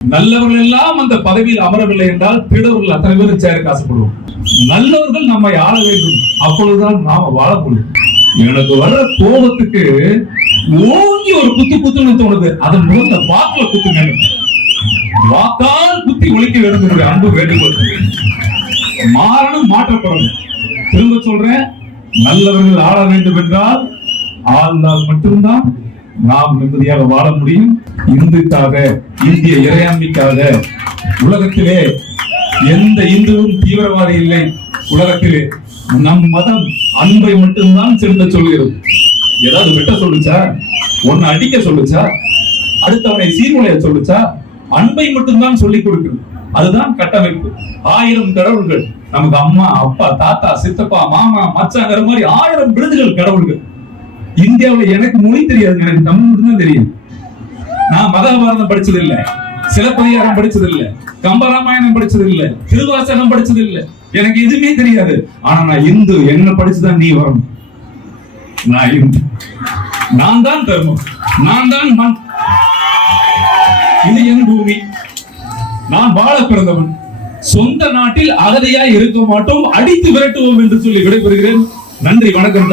நல்லவர்கள் எல்லாம் அந்த பதவியில் அமரவில்லை என்றால் பிறவர்கள் அத்தனை பேரும் சேர காசுப்படுவோம். நல்லவர்கள் நம்மை ஆள வேண்டும், அப்பொழுதுதான் நாம வாழ முடியும். எனக்கு வர்ற கோபத்துக்கு ஓங்கி ஒரு குத்து குத்துன்னு தோணுது, அதன் முதல்ல வாக்குல குத்துங்க, வாக்கால் குத்தி ஒழிக்க வேண்டும். அன்பு வேண்டுகோள், மாறணும், மாற்றப்படணும். திரும்ப சொல்றேன், நல்லவர்கள் ஆள வேண்டும் என்றால் ஆழ்ந்தால் மட்டும்தான் நாம் நிம்மதியாக வாழ முடியும். இந்துக்காக, இந்திய இறையாண்மைக்காக உலகத்திலே எந்த இந்துவும் தீவிரவாதி இல்லை. உலகத்திலே நம் மதம் அன்பை மட்டும்தான் செலுத்த சொல்கிறது. ஏதாவது வெட்ட சொல்லுச்சா, ஒன்னு அடிக்க சொல்லுச்சா, அடுத்தவனை சீர்குலைய சொல்லுச்சா? அன்பை மட்டும்தான் சொல்லிக் கொடுக்கிறது. அதுதான் கட்டமைப்பு. 1000 கடவுள்கள் நமக்கு, அம்மா, அப்பா, தாத்தா, சித்தப்பா, மாமா, மச்சாங்கிற மாதிரி 1000 விருதுகள் கடவுள்கள். இந்தியாவில் எனக்கு மொழி தெரியாது, எனக்கு தமிழ் மட்டும்தான் தெரியும். நான் மகாபாரதம் படிச்சது இல்ல, சிலப்பதிகாரம் படிச்சது இல்ல, கம்பராமாயணம் படிச்சது இல்ல, திருவாசகம் படிச்சது இல்ல, எனக்கு எதுவுமே தெரியாது. ஆனா நான் இந்து, என்ன படிச்சுதான் நீ வரணும். நான் இந்து, நான் தான் தர்மம், நான் தான் மண், இது என் பூமி, நான் வாழ பிறந்தவன். சொந்த நாட்டில் அகதியாய் இருக்க மாட்டோம், அடித்து விரட்டுவோம் என்று சொல்லி விடைபெறுகிறேன். நன்றி, வணக்கம்.